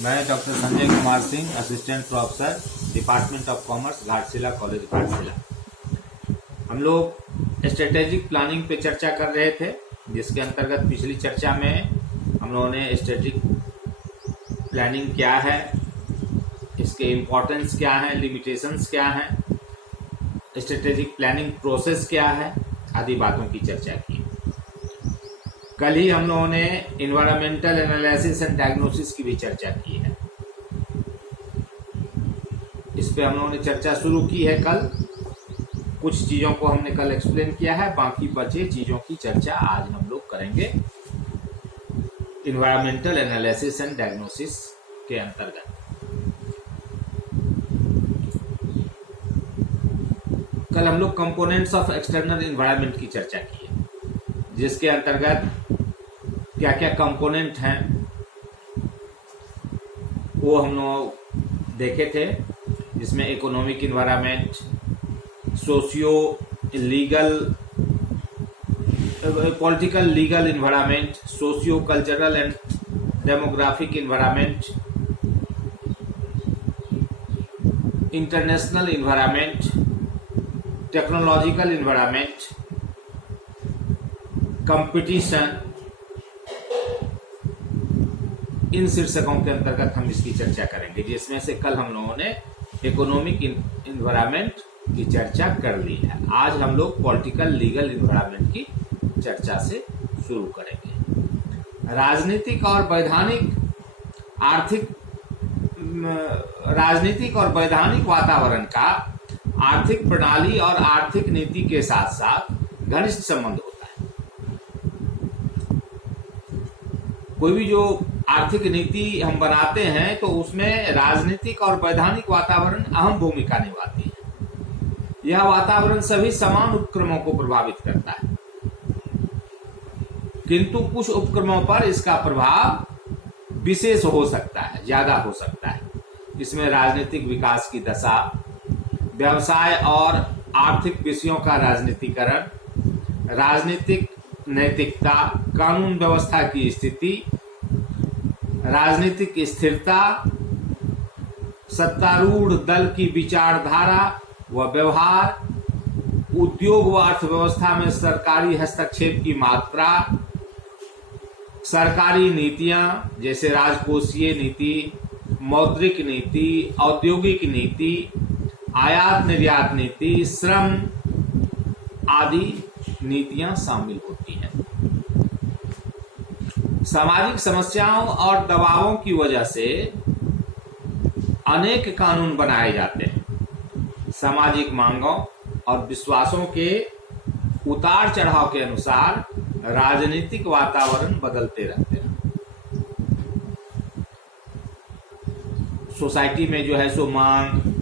मैं doctor Sanjay Kumar Singh, assistant professor, department of commerce, Ghatshila college, Ghatshila. हम लोग स्ट्रेटेजिक प्लानिंग पे चर्चा कर रहे थे, जिसके अंतर्गत पिछली चर्चा में हम लोगों ने स्ट्रेटेजिक प्लानिंग क्या है, इसके इम्पोर्टेंस क्या है, लिमिटेशंस क्या हैं, स्ट्रेटेजिक प्लानिंग प्रोसेस क्या है, आदि बातों की चर्चा की। कल ही हम लोगों ने इन्वायरमेंटल एनालिसिस एंड डायग्नोसिस की भी चर्चा की है। इस पे हम लोगों ने चर्चा शुरू की है कल। कुछ चीज़ों को हमने कल एक्सप्लेन किया है, बाकी बचे चीज़ों की चर्चा आज हम लोग करेंगे इन्वायरमेंटल एनालिसिस एंड डायग्नोसिस के अंतर्गत। कल हम लोग कंपोनेंट्स ऑफ एक्सटर्नल एनवायरनमेंट की चर्चा की है, जिसके अंतर्गत क्या क्या कंपोनेंट हैं वो हम लोग देखे थे, जिसमें economic environment, socio legal, political legal environment, socio cultural and demographic environment, international environment, technological environment, competition, इन शीर्षकों के अंतर्गत हम इसकी चर्चा करेंगे, जिसमें से कल हम लोगों ने इकोनॉमिक एनवायरनमेंट की चर्चा कर ली है। आज हम लोग पॉलिटिकल लीगल एनवायरनमेंट की चर्चा से शुरू करेंगे। राजनीतिक और वैधानिक वातावरण का आर्थिक प्रणाली और आर्थिक नीति के साथ साथ घनिष्ठ संबंध होता है। कोई भी जो आर्थिक नीति हम बनाते हैं तो उसमें राजनीतिक और वैधानिक वातावरण अहम भूमिका निभाती है। यह वातावरण सभी समान उपक्रमों को प्रभावित करता है, किंतु कुछ उपक्रमों पर इसका प्रभाव विशेष हो सकता है, ज्यादा हो सकता है। इसमें राजनीतिक विकास की दशा, व्यवसाय और आर्थिक विषयों का राजनीतिकरण, राजनीतिक नैतिकता, कानून व्यवस्था की स्थिति, राजनीतिक स्थिरता, सत्तारूढ़ दल की विचारधारा व व्यवहार, उद्योग व अर्थव्यवस्था में सरकारी हस्तक्षेप की मात्रा, सरकारी नीतियां जैसे राजकोषीय नीति, मौद्रिक नीति, औद्योगिक नीति, आयात निर्यात नीति, श्रम आदि नीतियां शामिल होती हैं। सामाजिक समस्याओं और दबावों की वजह से अनेक कानून बनाए जाते हैं। सामाजिक मांगों और विश्वासों के उतार चढ़ाव के अनुसार राजनीतिक वातावरण बदलते रहते हैं। सोसाइटी में जो है सो मांग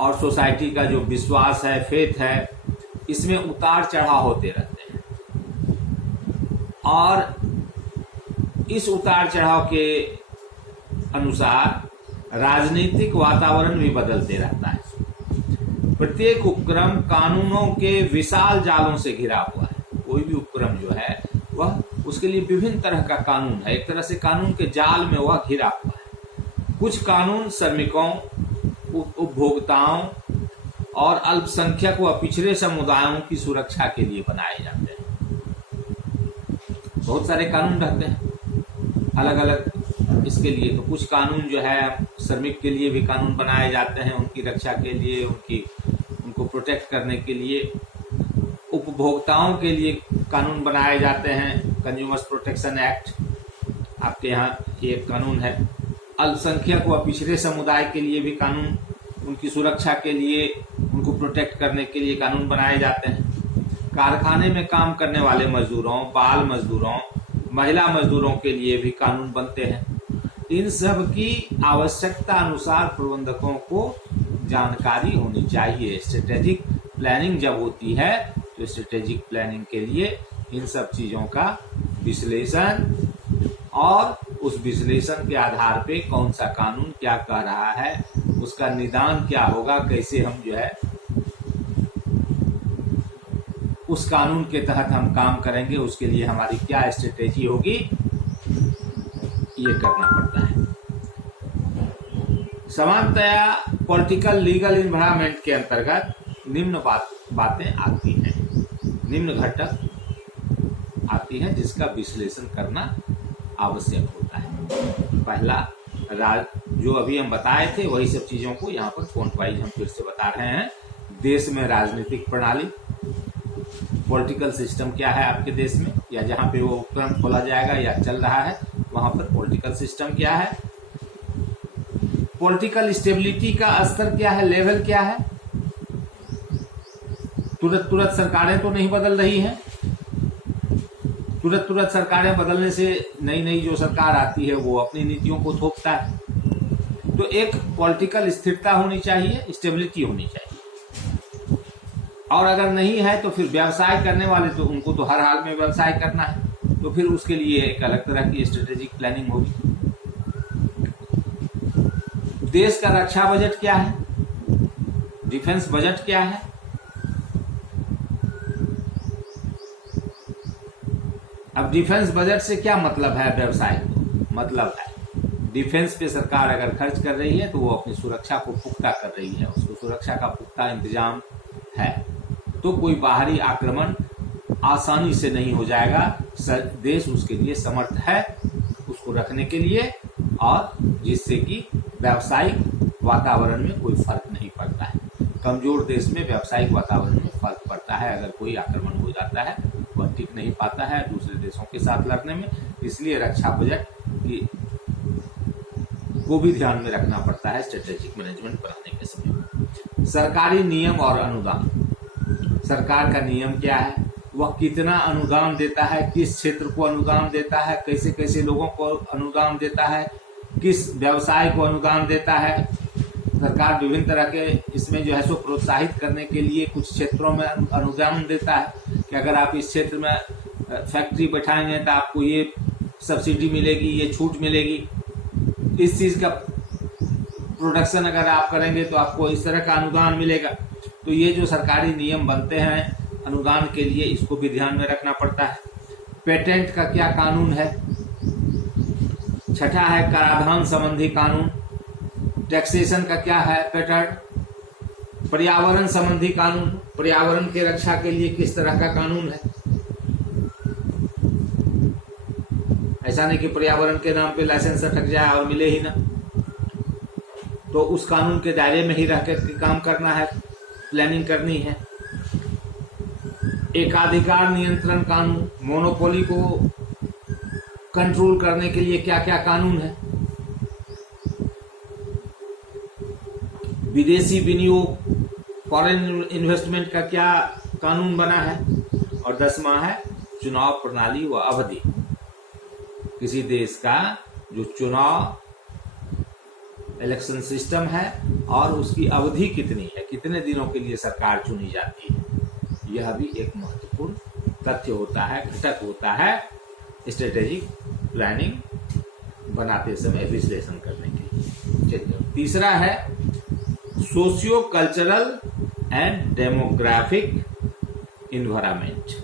और सोसाइटी का जो विश्वास है, फेथ है, इसमें उतार चढ़ाव होते रहते हैं और इस उतार चढ़ाव के अनुसार राजनीतिक वातावरण भी बदलते रहता है। प्रत्येक उपक्रम कानूनों के विशाल जालों से घिरा हुआ है। कोई भी उपक्रम जो है वह उसके लिए विभिन्न तरह का कानून है, एक तरह से कानून के जाल में वह घिरा हुआ है। कुछ कानून श्रमिकों, उपभोक्ताओं और अल्पसंख्यक व पिछड़े समुदायों की सुरक्षा के लिए बनाए जाते हैं। बहुत सारे कानून रहते हैं अलग अलग इसके लिए। तो कुछ कानून जो है श्रमिक के लिए भी कानून बनाए जाते हैं, उनकी रक्षा के लिए, उनको प्रोटेक्ट करने के लिए। उपभोक्ताओं के लिए कानून बनाए जाते हैं, कंज्यूमर्स प्रोटेक्शन एक्ट आपके यहाँ ये कानून है। अल्पसंख्यक व पिछड़े समुदाय के लिए भी कानून, उनकी सुरक्षा के लिए, उनको प्रोटेक्ट करने के लिए कानून बनाए जाते हैं। कारखाने में काम करने वाले मजदूरों, बाल मजदूरों, महिला मजदूरों के लिए भी कानून बनते हैं। इन सब की आवश्यकता अनुसार प्रबंधकों को जानकारी होनी चाहिए। स्ट्रेटेजिक प्लानिंग जब होती है तो स्ट्रेटेजिक प्लानिंग के लिए इन सब चीज़ों का विश्लेषण और उस विश्लेषण के आधार पे कौन सा कानून क्या कह रहा है, उसका निदान क्या होगा, कैसे हम जो है उस कानून के तहत हम काम करेंगे, उसके लिए हमारी क्या स्ट्रेटेजी होगी, ये करना पड़ता है। सामान्यतया पॉलिटिकल लीगल इन्वायरमेंट के अंतर्गत निम्न बातें आती हैं, निम्न घटक आती हैं जिसका विश्लेषण करना आवश्यक होता है। पहला, जो अभी हम बताए थे वही सब चीजों को यहाँ पर पॉइंट वाइज हम फिर से बता रहे हैं। देश में राजनीतिक प्रणाली, पॉलिटिकल सिस्टम क्या है आपके देश में, या जहाँ पे वो उपक्रम खोला जाएगा या चल रहा है वहां पर पॉलिटिकल सिस्टम क्या है, पॉलिटिकल स्टेबिलिटी का स्तर क्या है, लेवल क्या है। तुरंत तुरंत सरकारें तो नहीं बदल रही हैं, तुरंत तुरंत सरकारें बदलने से नई नई जो सरकार आती है वो अपनी नीतियों को थोपता है। तो एक पॉलिटिकल स्थिरता होनी चाहिए, स्टेबिलिटी होनी चाहिए। और अगर नहीं है तो फिर व्यवसाय करने वाले तो उनको तो हर हाल में व्यवसाय करना है, तो फिर उसके लिए एक अलग तरह की स्ट्रेटेजिक प्लानिंग होगी। देश का रक्षा बजट क्या है, डिफेंस बजट क्या है, अब डिफेंस बजट से क्या मतलब है व्यवसाय को, मतलब है डिफेंस पे सरकार अगर खर्च कर रही है तो वो अपनी सुरक्षा को पुख्ता कर रही है, उसको सुरक्षा का पुख्ता इंतजाम है, तो कोई बाहरी आक्रमण आसानी से नहीं हो जाएगा। देश उसके लिए समर्थ है उसको रखने के लिए, और जिससे कि व्यावसायिक वातावरण में कोई फर्क नहीं पड़ता है। कमजोर देश में व्यावसायिक वातावरण में फर्क पड़ता है, अगर कोई आक्रमण हो जाता है वह टिक नहीं पाता है दूसरे देशों के साथ लड़ने में। इसलिए रक्षा बजट को भी ध्यान में रखना पड़ता है स्ट्रेटेजिक मैनेजमेंट बनाने के समय। सरकारी नियम और अनुदान, सरकार का नियम क्या है, वह कितना अनुदान देता है, किस क्षेत्र को अनुदान देता है, कैसे कैसे लोगों को अनुदान देता है, किस व्यवसाय को अनुदान देता है। सरकार विभिन्न तरह के इसमें जो है सो प्रोत्साहित करने के लिए कुछ क्षेत्रों में अनुदान देता है कि अगर आप इस क्षेत्र में फैक्ट्री बैठाएंगे तो आपको ये सब्सिडी मिलेगी, ये छूट मिलेगी, इस चीज का प्रोडक्शन अगर आप करेंगे तो आपको इस तरह का अनुदान मिलेगा। तो ये जो सरकारी नियम बनते हैं अनुदान के लिए, इसको भी ध्यान में रखना पड़ता है। पेटेंट का क्या कानून है। छठा है कराधान संबंधी कानून। टैक्सेशन का क्या है पैटर्न। पर्यावरण संबंधी कानून, पर्यावरण के रक्षा के लिए किस तरह का कानून है। ऐसा नहीं कि पर्यावरण के नाम पे लाइसेंस अटक जाए और मिले ही ना, तो उस कानून के दायरे में ही रहकर के काम करना है, प्लानिंग करनी है। एकाधिकार नियंत्रण कानून, मोनोपोली को कंट्रोल करने के लिए क्या क्या कानून है। विदेशी विनियोग, फॉरेन इन्वेस्टमेंट का क्या कानून बना है। और 10वां है चुनाव प्रणाली व अवधि। किसी देश का जो चुनाव इलेक्शन सिस्टम है और उसकी अवधि कितनी है, कितने दिनों के लिए सरकार चुनी जाती है, यह भी एक महत्वपूर्ण तथ्य होता है, घटक होता है स्ट्रेटेजिक प्लानिंग बनाते समय विश्लेषण करने के लिए। चलिए, तीसरा है socio cultural and demographic environment.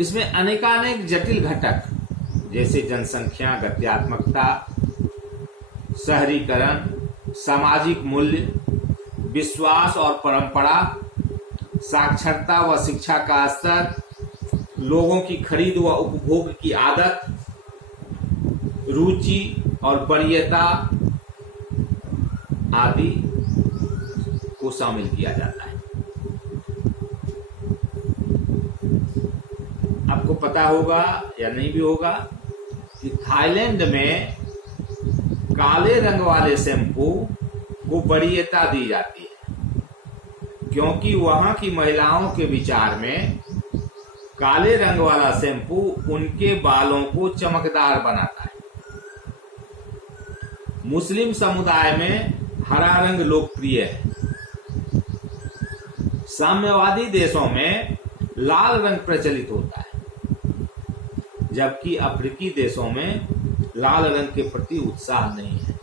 इसमें अनेकानेक जटिल घटक जैसे जनसंख्या, गत्यात्मकता, शहरीकरण, सामाजिक मूल्य, विश्वास और परंपरा, साक्षरता व शिक्षा का स्तर, लोगों की खरीद व उपभोग की आदत, रुचि और वरीयता आदि को शामिल किया जाता है। आपको पता होगा या नहीं भी होगा कि थाईलैंड में काले रंग वाले शैम्पू को वरीयता दी जाती है, क्योंकि वहां की महिलाओं के विचार में काले रंग वाला शैम्पू उनके बालों को चमकदार बनाता है। मुस्लिम समुदाय में हरा रंग लोकप्रिय है। साम्यवादी देशों में लाल रंग प्रचलित होता है, जबकि अफ्रीकी देशों में लाल रंग के प्रति उत्साह नहीं है।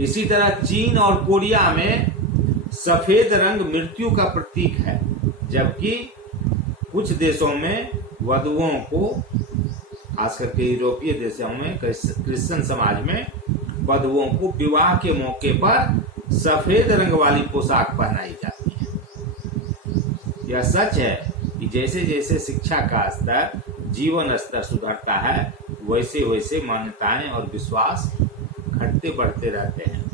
इसी तरह चीन और कोरिया में सफेद रंग मृत्यु का प्रतीक है, जबकि कुछ देशों में वधुओं को खास करके यूरोपीय देशों में क्रिश्चियन समाज में वधुओं को विवाह के मौके पर सफेद रंग वाली पोशाक पहनाई जाती है। यह सच है कि जैसे जैसे शिक्षा का स्तर, जीवन स्तर सुधरता है, वैसे वैसे मान्यताएं और विश्वास घटते बढ़ते रहते हैं,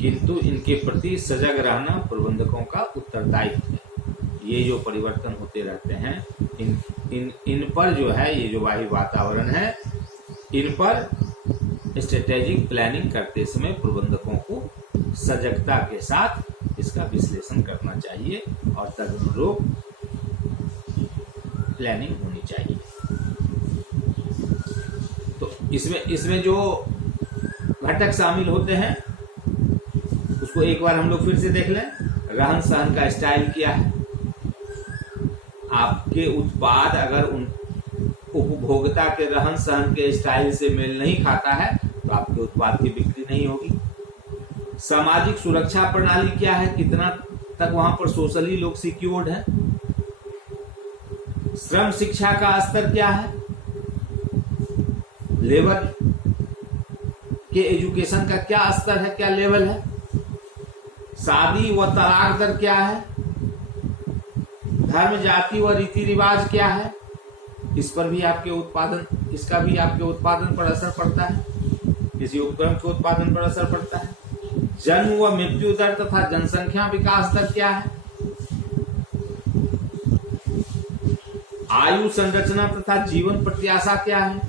किंतु इनके प्रति सजग रहना प्रबंधकों का उत्तरदायित्व है। ये जो परिवर्तन होते रहते हैं, इन पर जो है, ये जो बाह्य वातावरण है, इन पर स्ट्रेटेजिक प्लानिंग करते समय प्रबंधकों को सजगता के साथ इसका विश्लेषण करना चाहिए और तदनुरूप प्लानिंग होनी चाहिए। तो इसमें जो घटक शामिल होते हैं उसको एक बार हम लोग फिर से देख लें। रहन सहन का स्टाइल क्या है। आपके उत्पाद अगर उन उपभोक्ता के रहन सहन के स्टाइल से मेल नहीं खाता है तो आपके उत्पाद की बिक्री नहीं होगी। सामाजिक सुरक्षा प्रणाली क्या है, कितना तक वहां पर सोशली लोग सिक्योर्ड है। श्रम शिक्षा का स्तर क्या है, लेबर के एजुकेशन का क्या स्तर है, क्या लेवल है। शादी व तलाक दर क्या है, धर्म जाति व रीति रिवाज क्या है, इसका भी आपके उत्पादन पर असर पड़ता है, किसी उपक्रम के उत्पादन पर असर पड़ता है। जन्म व मृत्यु दर तथा जनसंख्या विकास दर क्या है, आयु संरचना तथा जीवन प्रत्याशा क्या है,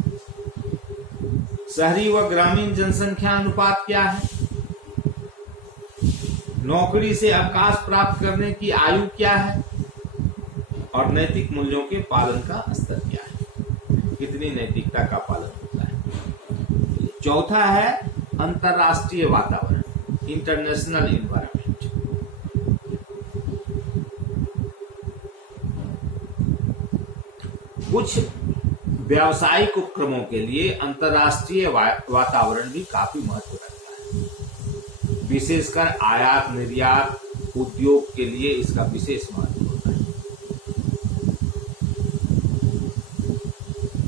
शहरी व ग्रामीण जनसंख्या अनुपात क्या है, नौकरी से अवकाश प्राप्त करने की आयु क्या है और नैतिक मूल्यों के पालन का स्तर क्या है, कितनी नैतिकता का पालन होता है। चौथा है अंतरराष्ट्रीय वातावरण, इंटरनेशनल एनवायरनमेंट। कुछ व्यावसायिक उपक्रमों के लिए अंतरराष्ट्रीय वातावरण भी काफी महत्व रखता है, विशेषकर आयात निर्यात उद्योग के लिए इसका विशेष महत्व होता है।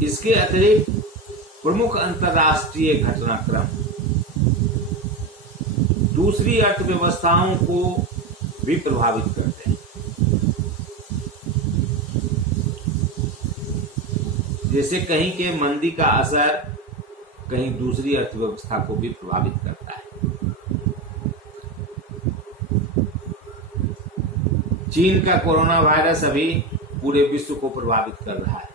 इसके अतिरिक्त प्रमुख अंतरराष्ट्रीय घटनाक्रम दूसरी अर्थव्यवस्थाओं को भी प्रभावित करते हैं। जैसे कहीं के मंदी का असर कहीं दूसरी अर्थव्यवस्था को भी प्रभावित करता है। चीन का कोरोना वायरस अभी पूरे विश्व को प्रभावित कर रहा है।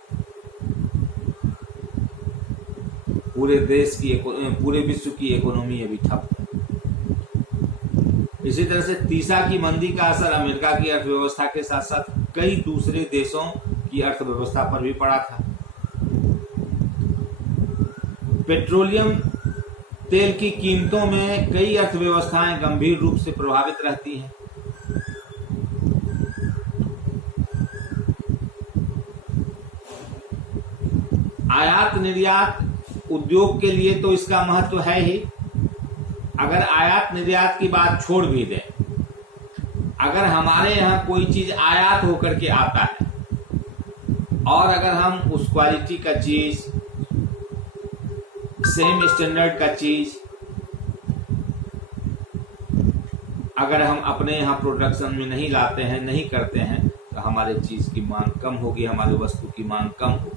पूरे विश्व की इकोनॉमी अभी ठप है। इसी तरह से तीसा की मंदी का असर अमेरिका की अर्थव्यवस्था के साथ साथ कई दूसरे देशों की अर्थव्यवस्था पर भी पड़ा था। पेट्रोलियम तेल की कीमतों में कई अर्थव्यवस्थाएं गंभीर रूप से प्रभावित रहती हैं। आयात निर्यात उद्योग के लिए तो इसका महत्व है ही। अगर आयात निर्यात की बात छोड़ भी दें, अगर हमारे यहाँ कोई चीज आयात होकर के आता है और अगर हम उस क्वालिटी का चीज, सेम स्टैंडर्ड का चीज अगर हम अपने यहाँ प्रोडक्शन में नहीं लाते हैं, नहीं करते हैं, तो हमारे चीज की मांग कम होगी, हमारे वस्तु की मांग कम होगी।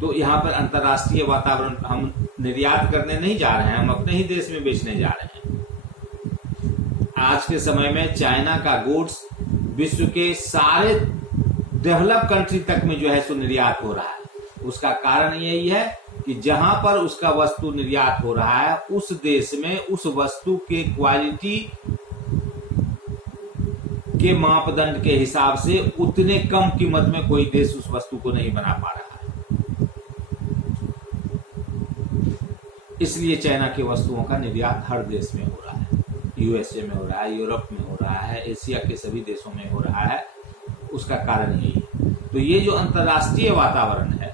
तो यहाँ पर अंतर्राष्ट्रीय वातावरण, हम निर्यात करने नहीं जा रहे हैं, हम अपने ही देश में बेचने जा रहे हैं। आज के समय में चाइना का गुड्स विश्व के सारे डेवलप कंट्री तक में जो है सो निर्यात हो रहा है। उसका कारण यही है कि जहां पर उसका वस्तु निर्यात हो रहा है, उस देश में उस वस्तु के क्वालिटी के मापदंड के हिसाब से उतने कम कीमत में कोई देश उस वस्तु को नहीं बना पा रहा है। इसलिए चाइना की वस्तुओं का निर्यात हर देश में हो रहा है। यूएसए में हो रहा है, यूरोप में हो रहा है, एशिया के सभी देशों में हो रहा है। उसका कारण यही है। तो ये जो अंतर्राष्ट्रीय वातावरण है,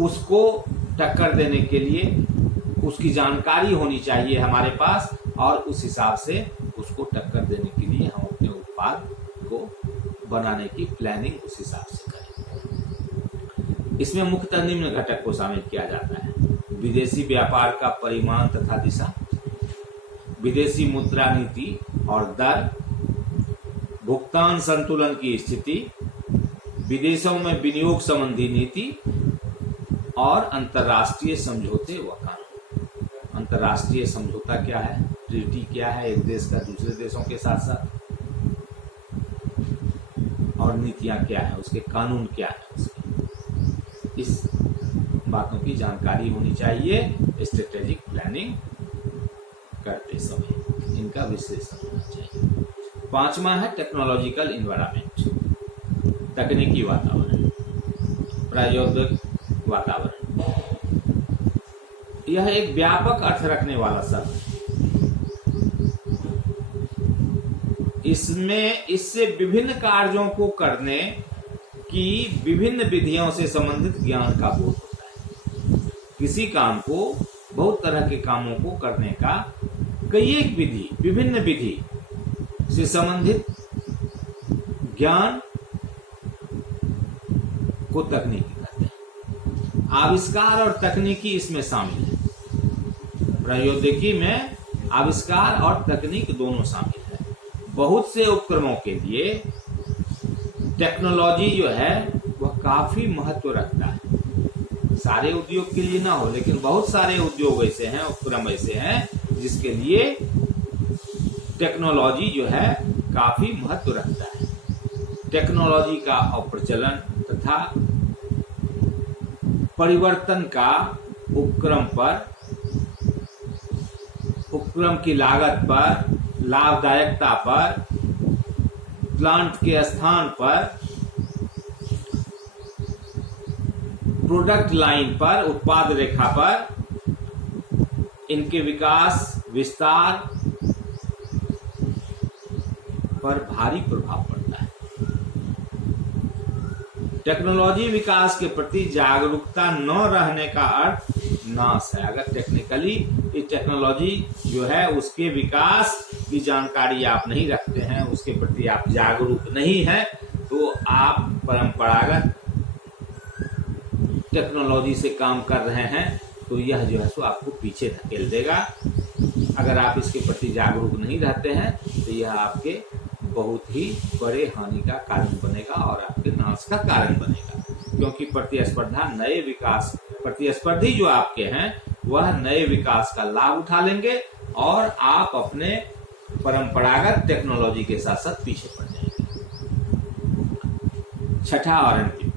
उसको टक्कर देने के लिए उसकी जानकारी होनी चाहिए हमारे पास, और उस हिसाब से उसको टक्कर देने के लिए हम अपने उत्पाद को बनाने की प्लानिंग उस हिसाब से करें। इसमें मुख्यतः निम्न घटक को शामिल किया जाता है: विदेशी व्यापार का परिमाण तथा दिशा, विदेशी मुद्रा नीति और दर, भुगतान संतुलन की स्थिति, विदेशों में विनियोग संबंधी नीति और अंतर्राष्ट्रीय समझौते व कानून। अंतर्राष्ट्रीय समझौता क्या है, ट्रीटी क्या है एक देश का दूसरे देशों के साथ साथ, और नीतियां क्या है, उसके कानून क्या है, उसके इस बातों की जानकारी होनी चाहिए स्ट्रेटेजिक प्लानिंग करते समय, इनका विश्लेषण होना चाहिए। पांचवा है टेक्नोलॉजिकल इन्वायरमेंट, तकनीकी वातावरण, प्रायोगिक वातावरण। यह एक व्यापक अर्थ रखने वाला शब्द है। इससे विभिन्न कार्यों को करने की विभिन्न विधियों से संबंधित ज्ञान का बोध होता है। किसी काम को, बहुत तरह के कामों को करने का कई एक विधि, विभिन्न विधि से संबंधित ज्ञान को तकनीकी कहते हैं। आविष्कार और तकनीकी इसमें शामिल है। प्रौद्योगिकी में आविष्कार और तकनीक दोनों शामिल है। बहुत से उपक्रमों के लिए टेक्नोलॉजी जो है वह काफी महत्व रखता है। सारे उद्योग के लिए ना हो, लेकिन बहुत सारे उद्योग ऐसे हैं, उपक्रम ऐसे हैं जिसके लिए टेक्नोलॉजी जो है काफी महत्व रखता है। टेक्नोलॉजी का प्रचलन तथा परिवर्तन का उपक्रम पर, उपक्रम की लागत पर, लाभदायकता पर, प्लांट के स्थान पर, प्रोडक्ट लाइन पर, उत्पाद रेखा पर, इनके विकास विस्तार पर भारी प्रभाव पड़ता है। टेक्नोलॉजी विकास के प्रति जागरूकता न रहने का अर्थ नाश है। अगर टेक्निकली ये टेक्नोलॉजी जो है उसके विकास की जानकारी आप नहीं रखते हैं, उसके प्रति आप जागरूक नहीं हैं, तो आप परंपरागत टेक्नोलॉजी से काम कर रहे हैं तो यह जो है सो आपको पीछे धकेल देगा। अगर आप इसके प्रति जागरूक नहीं रहते हैं तो यह आपके बहुत ही बड़े हानि का कारण बनेगा और आपके नाश का कारण बनेगा, क्योंकि प्रतिस्पर्धा नए विकास, प्रतिस्पर्धी जो आपके हैं वह नए विकास का लाभ उठा लेंगे और आप अपने परंपरागत टेक्नोलॉजी के साथ साथ पीछे पड़ जाएंगे। छठा और अंतिम,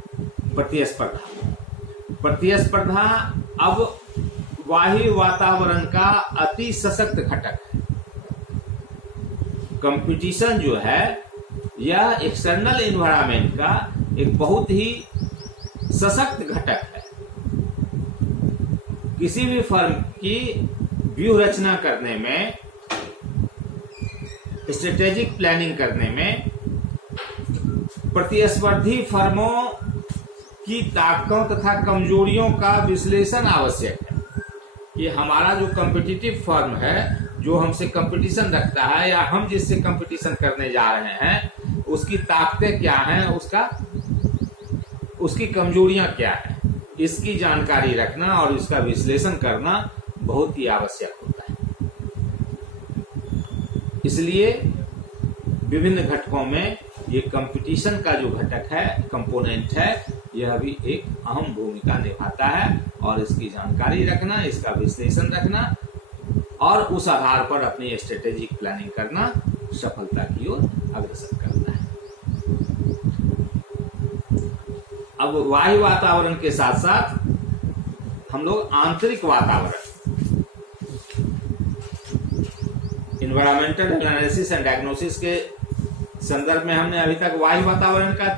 प्रतिस्पर्धा। प्रतिस्पर्धा अब बाह्य वातावरण का अति सशक्त घटक है। कंपटीशन जो है यह एक्सटर्नल एनवायरनमेंट का एक बहुत ही सशक्त घटक है। किसी भी फर्म की व्यूह रचना करने में, स्ट्रेटेजिक प्लानिंग करने में प्रतिस्पर्धी फर्मों की ताकतों तथा कमजोरियों का विश्लेषण आवश्यक है। कि हमारा जो कॉम्पिटिटिव फर्म है, जो हमसे कंपटीशन रखता है या हम जिससे कंपटीशन करने जा रहे हैं, उसकी ताकतें क्या हैं, उसकी कमजोरियां क्या हैं, इसकी जानकारी रखना और इसका विश्लेषण करना बहुत ही आवश्यक होता है। इसलिए विभिन्न घटकों में ये कंपटीशन का जो घटक है, कंपोनेंट है, यह भी एक अहम भूमिका निभाता है और इसकी जानकारी रखना, इसका विश्लेषण रखना और उस आधार पर अपनी स्ट्रेटेजिक प्लानिंग करना सफलता की ओर अग्रसर करता है। अब वायु वातावरण के साथ साथ हम लोग आंतरिक वातावरण, एनवायरमेंटल एनालिसिस एंड डायग्नोसिस के संदर्भ में हमने अभी तक वायु वातावरण का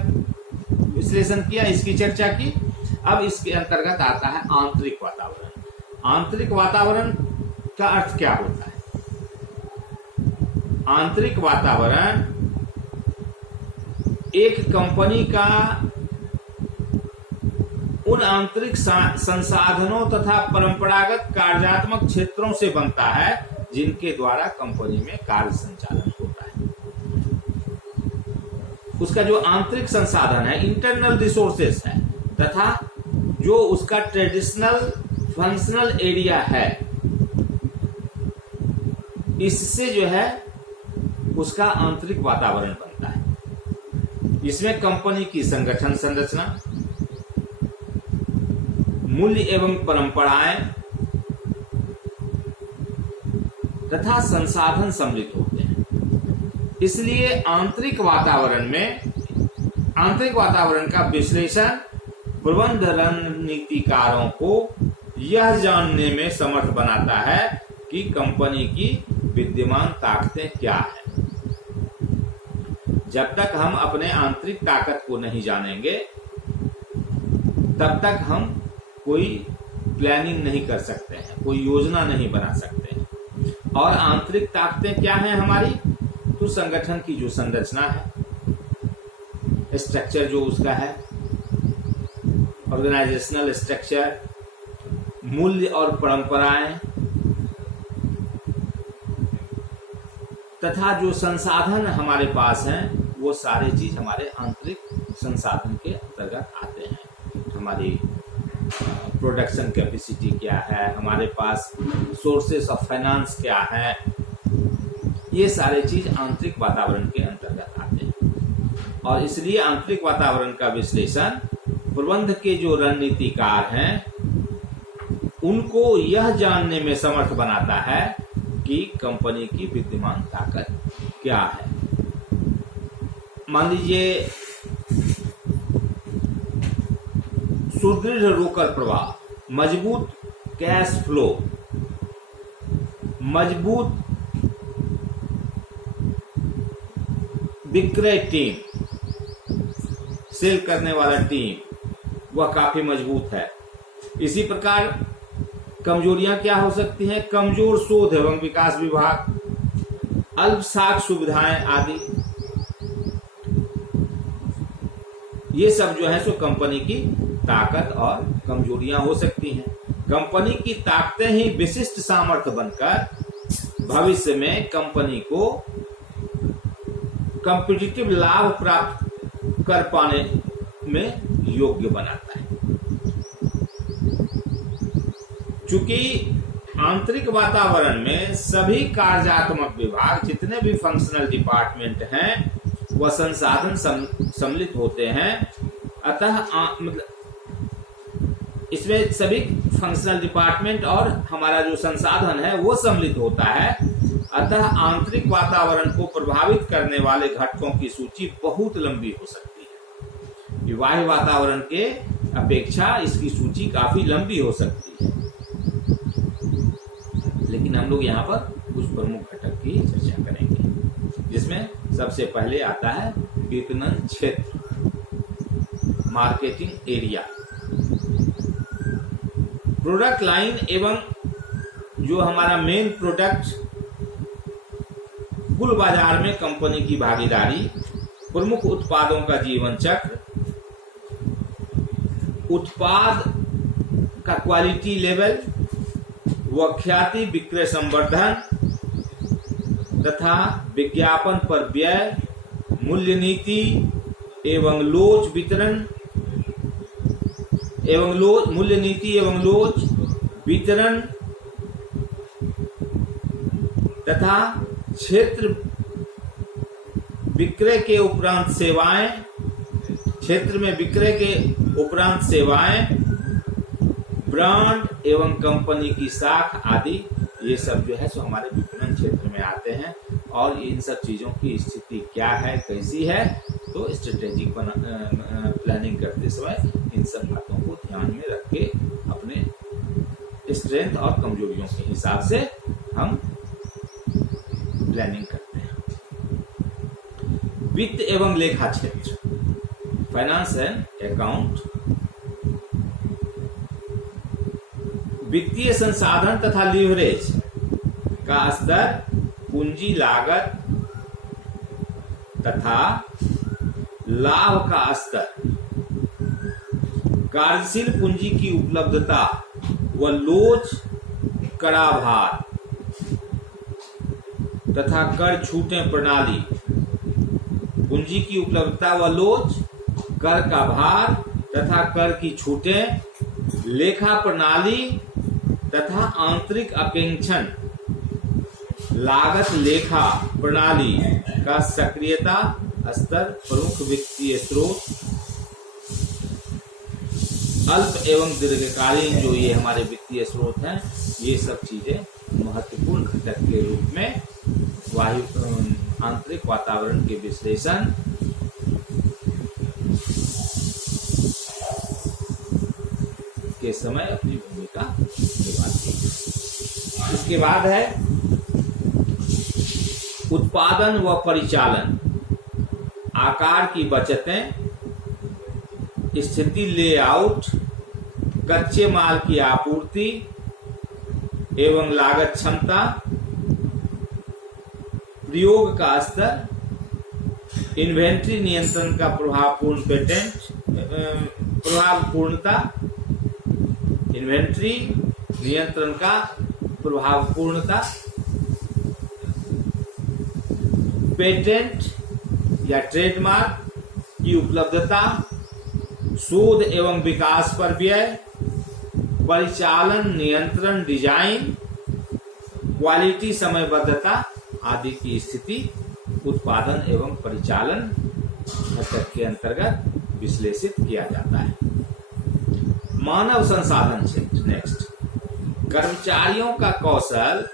विश्लेषण किया, इसकी चर्चा की। अब इसके अंतर्गत आता है आंतरिक वातावरण। आंतरिक वातावरण का अर्थ क्या होता है? आंतरिक वातावरण एक कंपनी का उन आंतरिक संसाधनों तथा परंपरागत कार्यात्मक क्षेत्रों से बनता है जिनके द्वारा कंपनी में कार्य संचालन होता है। उसका जो आंतरिक संसाधन है, इंटरनल रिसोर्सेस है, तथा जो उसका ट्रेडिशनल फंक्शनल एरिया है, इससे जो है उसका आंतरिक वातावरण बनता है। इसमें कंपनी की संगठन संरचना, मूल्य एवं परंपराएं तथा संसाधन सम्मिलित होते हैं। इसलिए आंतरिक वातावरण का विश्लेषण प्रबंध रणनीतिकारों को यह जानने में समर्थ बनाता है कि कंपनी की विद्यमान ताकतें क्या हैं। जब तक हम अपने आंतरिक ताकत को नहीं जानेंगे, तब तक हम कोई प्लानिंग नहीं कर सकते हैं, कोई योजना नहीं बना सकते हैं। और आंतरिक ताकतें क्या हैं हमारी? तो संगठन की जो संरचना है, स्ट्रक्चर जो उसका है, ऑर्गेनाइजेशनल स्ट्रक्चर, मूल्य और परंपराएं तथा जो संसाधन हमारे पास हैं, वो सारे चीज हमारे आंतरिक संसाधन के अंतर्गत आते हैं। हमारी प्रोडक्शन कैपेसिटी क्या है, हमारे पास सोर्सेस ऑफ फाइनेंस क्या है, ये सारे चीज आंतरिक वातावरण के अंतर्गत आते हैं। और इसलिए आंतरिक वातावरण का विश्लेषण प्रबंध के जो रणनीतिकार हैं उनको यह जानने में समर्थ बनाता है कि कंपनी की विद्यमान ताकत क्या है। मान लीजिए सुदृढ़ रोकड़ प्रवाह, मजबूत कैश फ्लो, मजबूत विक्रय टीम, सेल करने वाला टीम वह काफी मजबूत है। इसी प्रकार कमजोरियां क्या हो सकती हैं? कमजोर शोध एवं विकास विभाग, अल्पसाख सुविधाएं आदि, ये सब जो है सो कंपनी की ताकत और कमजोरियां हो सकती हैं। कंपनी की ताकतें ही विशिष्ट सामर्थ्य बनकर भविष्य में कंपनी को कॉम्पिटिटिव लाभ प्राप्त कर पाने में योग्य बनाता है। चूंकि आंतरिक वातावरण में सभी कार्यात्मक विभाग, जितने भी फंक्शनल डिपार्टमेंट हैं, वह संसाधन सम्मिलित होते हैं। अतः मतलब इसमें सभी फंक्शनल डिपार्टमेंट और हमारा जो संसाधन है वो सम्मिलित होता है। अतः आंतरिक वातावरण को प्रभावित करने वाले घटकों की सूची बहुत लंबी हो सकती है। बाह्य वातावरण के अपेक्षा इसकी सूची काफी लंबी हो सकती है, लेकिन हम लोग यहाँ पर कुछ प्रमुख घटक की चर्चा करेंगे, जिसमें सबसे पहले आता है विपणन क्षेत्र, मार्केटिंग एरिया। प्रोडक्ट लाइन एवं जो हमारा मेन प्रोडक्ट, कुल बाजार में कंपनी की भागीदारी, प्रमुख उत्पादों का जीवन चक्र, उत्पाद का क्वालिटी लेवल व ख्याति, विक्रय संवर्धन तथा विज्ञापन पर व्यय, मूल्य नीति एवं लोच वितरण मूल्य नीति एवं लोच वितरण तथा क्षेत्र विक्रय के उपरांत सेवाएं, क्षेत्र में विक्रय के उपरांत सेवाएं, ब्रांड एवं कंपनी की साख आदि, ये सब जो है सो हमारे विपणन क्षेत्र में आते हैं। और इन सब चीजों की स्थिति क्या है, कैसी है, तो स्ट्रेटेजिक प्लानिंग करते समय इन सब बातों को ध्यान में रख के अपने स्ट्रेंथ और कमजोरियों के हिसाब से हम प्लानिंग करते हैं। वित्त एवं लेखा क्षेत्र, फाइनेंस एंड अकाउंट, वित्तीय संसाधन तथा लीवरेज का स्तर, पूंजी लागत तथा लाभ का स्तर, कार्यशील पूंजी की उपलब्धता व लोच, कराभार तथा कर छूटें प्रणाली, पूंजी की उपलब्धता व लोच, कर का भार तथा कर की छूटें लेखा प्रणाली तथा आंतरिक अपेक्षण लागत लेखा प्रणाली का सक्रियता स्तर, प्रमुख वित्तीय स्रोत, अल्प एवं दीर्घकालीन जो ये हमारे वित्तीय स्रोत हैं, ये सब चीजें महत्वपूर्ण घटक के रूप में आंतरिक वातावरण के विश्लेषण के समय अपनी भूमिका निभाती है। इसके बाद है उत्पादन व परिचालन, आकार की बचतें, स्थिति लेआउट, कच्चे माल की आपूर्ति एवं लागत क्षमता, प्रयोग का स्तर, इन्वेंट्री नियंत्रण का प्रभावपूर्णता, इन्वेंट्री नियंत्रण का प्रभावपूर्णता, पेटेंट या ट्रेडमार्क की उपलब्धता, शोध एवं विकास पर व्यय, परिचालन नियंत्रण, डिजाइन, क्वालिटी, समयबद्धता आदि की स्थिति उत्पादन एवं परिचालन घटक के अंतर्गत विश्लेषित किया जाता है। मानव संसाधन क्षेत्र, नेक्स्ट, कर्मचारियों का कौशल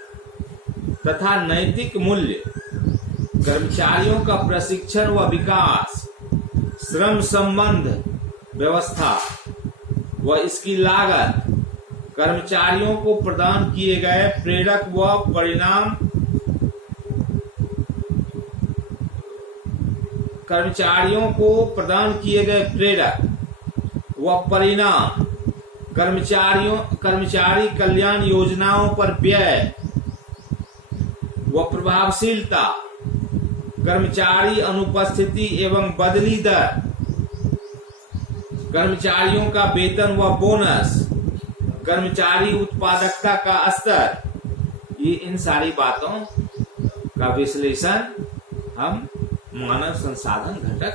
तथा नैतिक मूल्य, कर्मचारियों का प्रशिक्षण व विकास, श्रम संबंध व्यवस्था व इसकी लागत, कर्मचारियों को प्रदान किए गए प्रेरक व परिणाम, कर्मचारियों को प्रदान किए गए प्रेरक व परिणाम, कर्मचारी कल्याण योजनाओं पर व्यय व प्रभावशीलता, कर्मचारी अनुपस्थिति एवं बदली दर, कर्मचारियों का वेतन व बोनस, कर्मचारी उत्पादकता का स्तर, ये इन सारी बातों का विश्लेषण हम मानव संसाधन घटक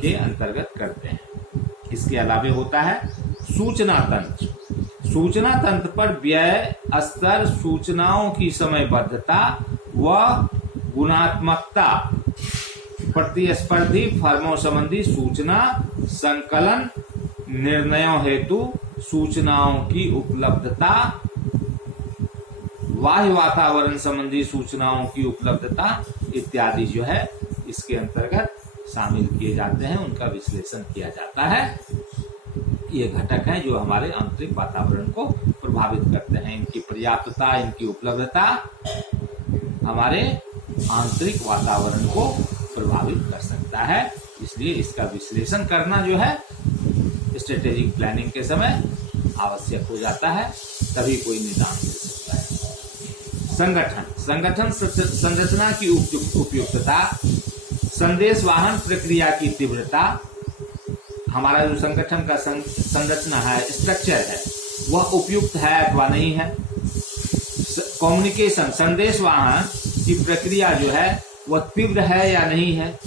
के अंतर्गत करते हैं। इसके अलावा होता है सूचना तंत्र। सूचना तंत्र पर व्यय स्तर, सूचनाओं की समयबद्धता व गुणात्मकता, प्रतिस्पर्धी फर्मों संबंधी सूचना संकलन, निर्णयों हेतु सूचनाओं की उपलब्धता, बाह्य वातावरण संबंधी सूचनाओं की उपलब्धता इत्यादि जो है इसके अंतर्गत शामिल किए जाते हैं, उनका विश्लेषण किया जाता है। ये घटक हैं जो हमारे आंतरिक वातावरण को प्रभावित करते हैं। इनकी पर्याप्तता, इनकी उपलब्धता हमारे आंतरिक वातावरण को प्रभावित कर सकता है। इसलिए इसका विश्लेषण करना जो है स्ट्रेटेजिक प्लानिंग के समय आवश्यक हो जाता है, तभी कोई निदान मिल सकता है। संगठन संरचना की उपयुक्तता, संदेश वाहन प्रक्रिया की तीव्रता, हमारा जो संगठन का संरचना है, स्ट्रक्चर है, वह उपयुक्त है अथवा नहीं है। कम्युनिकेशन, संदेश वाहन की प्रक्रिया जो है वह तीव्र है या नहीं है।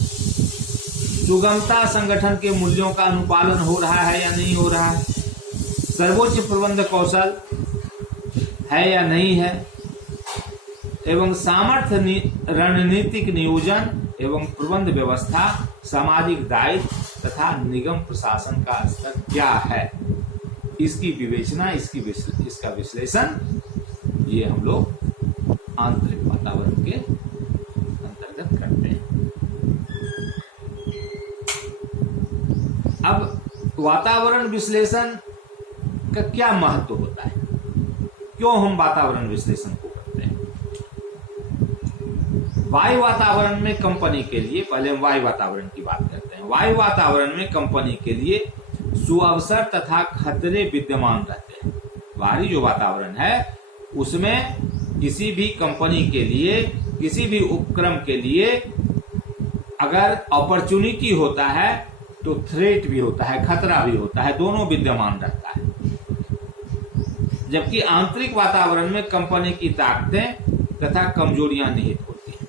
सुगमता, संगठन के मूल्यों का अनुपालन हो रहा है या नहीं हो रहा है। सर्वोच्च प्रबंध कौशल है या नहीं है। एवं सामर्थ्य, रणनीतिक नियोजन एवं प्रबंध व्यवस्था, सामाजिक दायित्व तथा निगम प्रशासन का स्तर क्या है, इसकी विवेचना, इसका विश्लेषण ये हम लोग आंतरिक वातावरण के अंतर्गत करते हैं। अब वातावरण विश्लेषण का क्या महत्व होता है, क्यों हम वातावरण विश्लेषण को करते हैं। वायु वातावरण में कंपनी के लिए, पहले हम वायु वातावरण की बात करते हैं। वायु वातावरण में कंपनी के लिए सुअवसर तथा खतरे विद्यमान रहते हैं। बाहरी जो वातावरण है उसमें किसी भी कंपनी के लिए, किसी भी उपक्रम के लिए अगर अपॉर्चुनिटी होता है तो थ्रेट भी होता है, खतरा भी होता है, दोनों विद्यमान रहता है। जबकि आंतरिक वातावरण में कंपनी की ताकतें तथा कमजोरियां निहित होती हैं।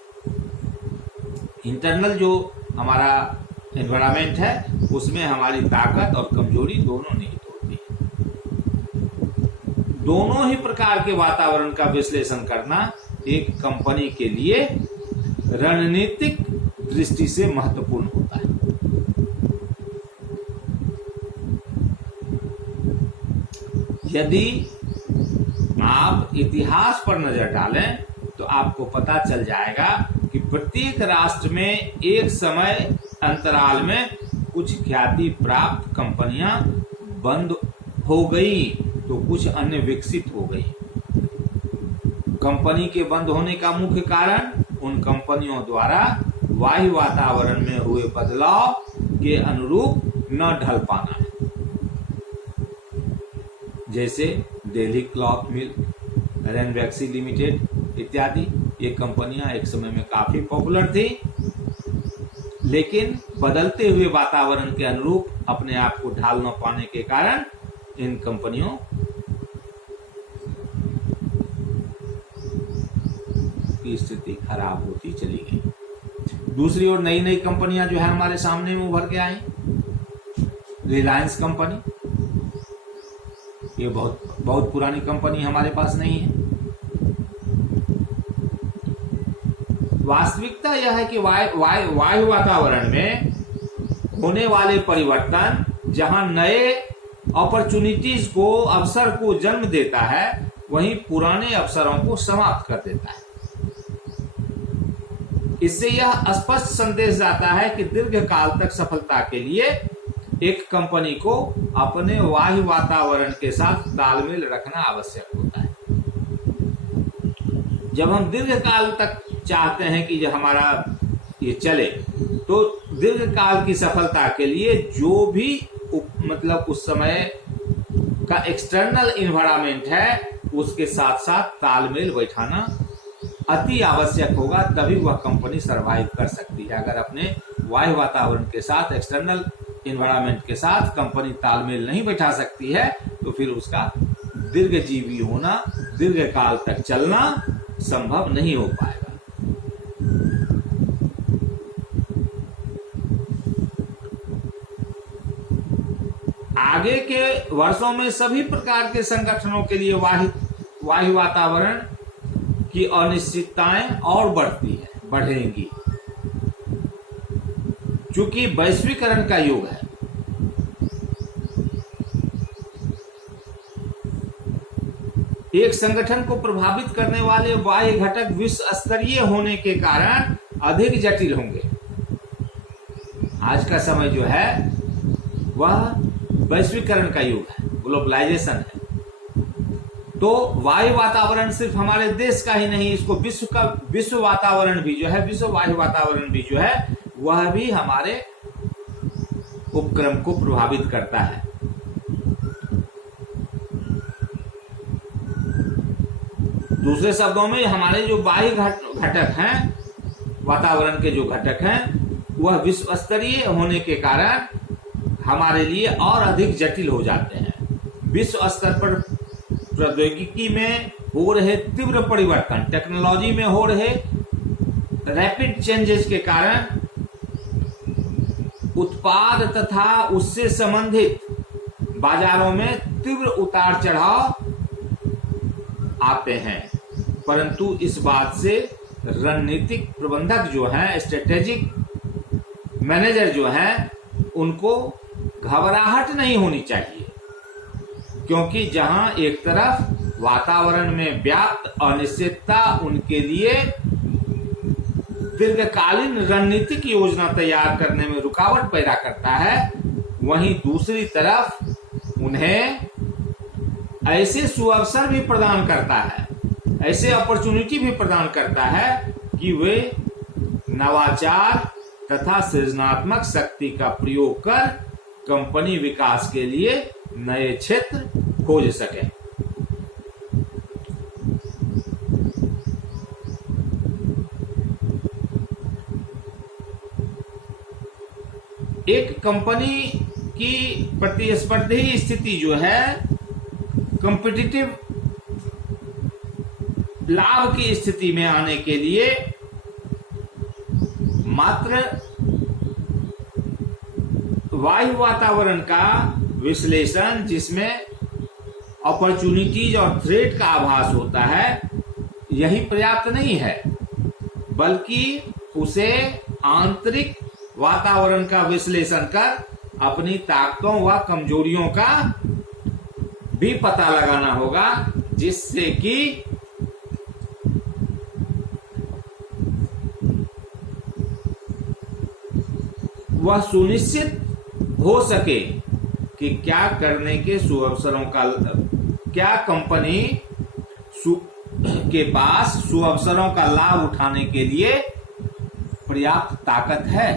इंटरनल जो हमारा एनवायरनमेंट है उसमें हमारी ताकत और कमजोरी दोनों निहित होती है। दोनों ही प्रकार के वातावरण का विश्लेषण करना एक कंपनी के लिए रणनीतिक दृष्टि से महत्वपूर्ण होता है। यदि आप इतिहास पर नजर डालें तो आपको पता चल जाएगा कि प्रत्येक राष्ट्र में एक समय अंतराल में कुछ ख्याति प्राप्त कंपनियां बंद हो गई तो कुछ अन्य विकसित हो गई। कंपनी के बंद होने का मुख्य कारण उन कंपनियों द्वारा बाह्य वातावरण में हुए बदलाव के अनुरूप न ढल पाना है। जैसे दिल्ली क्लॉथ मिल, रेनवैक्सी लिमिटेड इत्यादि, ये कंपनियां एक समय में काफी पॉपुलर थी, लेकिन बदलते हुए वातावरण के अनुरूप अपने आप को ढाल न पाने के कारण इन कंपनियों की स्थिति खराब होती चली गई। दूसरी ओर नई नई कंपनियां जो है हमारे सामने में उभर के आई। रिलायंस कंपनी, ये बहुत पुरानी कंपनी हमारे पास नहीं है। वास्तविकता यह है कि वायु वातावरण में होने वाले परिवर्तन जहां नए अपॉर्चुनिटीज को, अवसर को जन्म देता है, वहीं पुराने अवसरों को समाप्त कर देता है। इससे यह स्पष्ट संदेश जाता है कि दीर्घकाल तक सफलता के लिए एक कंपनी को अपने बाह्य वातावरण के साथ तालमेल रखना आवश्यक होता है। जब हम दीर्घकाल तक चाहते हैं कि जो हमारा ये चले, तो दीर्घकाल की सफलता के लिए जो भी मतलब उस समय का एक्सटर्नल इन्वायरमेंट है उसके साथ साथ तालमेल बैठाना अति आवश्यक होगा, तभी वह कंपनी सरवाइव कर सकती है। अगर अपने बाह्य वातावरण के साथ, एक्सटर्नल इन्वायरमेंट के साथ कंपनी तालमेल नहीं बैठा सकती है तो फिर उसका दीर्घजीवी होना, दीर्घकाल तक चलना संभव नहीं हो पाएगा। आगे के वर्षों में सभी प्रकार के संगठनों के लिए बाह्य वातावरण की अनिश्चितताएं और बढ़ेंगी, चूंकि वैश्वीकरण का युग है। एक संगठन को प्रभावित करने वाले बाह्य घटक विश्व स्तरीय होने के कारण अधिक जटिल होंगे। आज का समय जो है वह वैश्वीकरण का युग है, ग्लोबलाइजेशन है। तो वायु वातावरण सिर्फ हमारे देश का ही नहीं, इसको विश्व वातावरण भी जो है, विश्व वायु वातावरण भी जो है वह भी हमारे उपक्रम को प्रभावित करता है। दूसरे शब्दों में हमारे जो बाह्य घटक हैं, वातावरण के जो घटक हैं, वह विश्व स्तरीय होने के कारण हमारे लिए और अधिक जटिल हो जाते हैं। विश्व स्तर पर प्रौद्योगिकी में हो रहे तीव्र परिवर्तन, टेक्नोलॉजी में हो रहे रैपिड चेंजेस के कारण उत्पाद तथा उससे संबंधित बाजारों में तीव्र उतार चढ़ाव आते हैं, परंतु इस बात से रणनीतिक प्रबंधक जो हैं, स्ट्रेटेजिक मैनेजर जो हैं, उनको घबराहट नहीं होनी चाहिए, क्योंकि जहां एक तरफ वातावरण में व्याप्त अनिश्चितता उनके लिए दीर्घकालीन रणनीतिक योजना तैयार करने में रुकावट पैदा करता है, वहीं दूसरी तरफ उन्हें ऐसे सुअवसर भी प्रदान करता है, ऐसे अपॉर्चुनिटी भी प्रदान करता है कि वे नवाचार तथा सृजनात्मक शक्ति का प्रयोग कर कंपनी विकास के लिए नए क्षेत्र खोज सके। एक कंपनी की प्रतिस्पर्धी स्थिति जो है, कॉम्पिटिटिव लाभ की स्थिति में आने के लिए मात्र वायु वातावरण का विश्लेषण, जिसमें अपॉर्चुनिटीज और थ्रेट का आभास होता है, यही पर्याप्त नहीं है, बल्कि उसे आंतरिक वातावरण का विश्लेषण कर अपनी ताकतों व कमजोरियों का भी पता लगाना होगा, जिससे कि वह सुनिश्चित हो सके कि क्या करने के सुअवसरों का, क्या कंपनी के पास सुअवसरों का लाभ उठाने के लिए पर्याप्त ताकत है,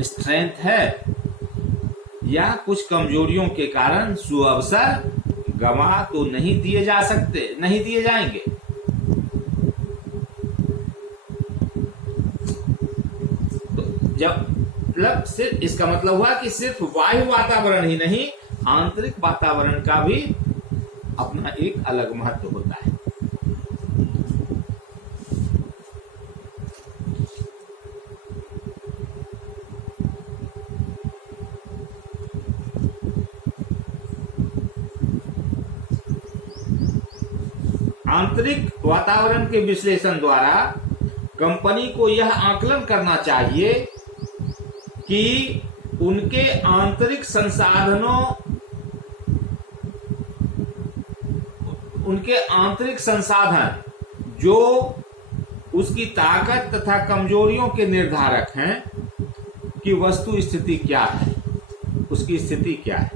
स्ट्रेंथ है, या कुछ कमजोरियों के कारण सुअवसर गंवा तो नहीं दिए जा सकते, नहीं दिए जाएंगे। तो जब सिर्फ इसका मतलब हुआ कि सिर्फ बाह्य वातावरण ही नहीं, आंतरिक वातावरण का भी अपना एक अलग महत्व होता है। आंतरिक वातावरण के विश्लेषण द्वारा कंपनी को यह आकलन करना चाहिए कि उनके आंतरिक संसाधन जो उसकी ताकत तथा कमजोरियों के निर्धारक हैं कि वस्तु स्थिति क्या है, उसकी स्थिति क्या है।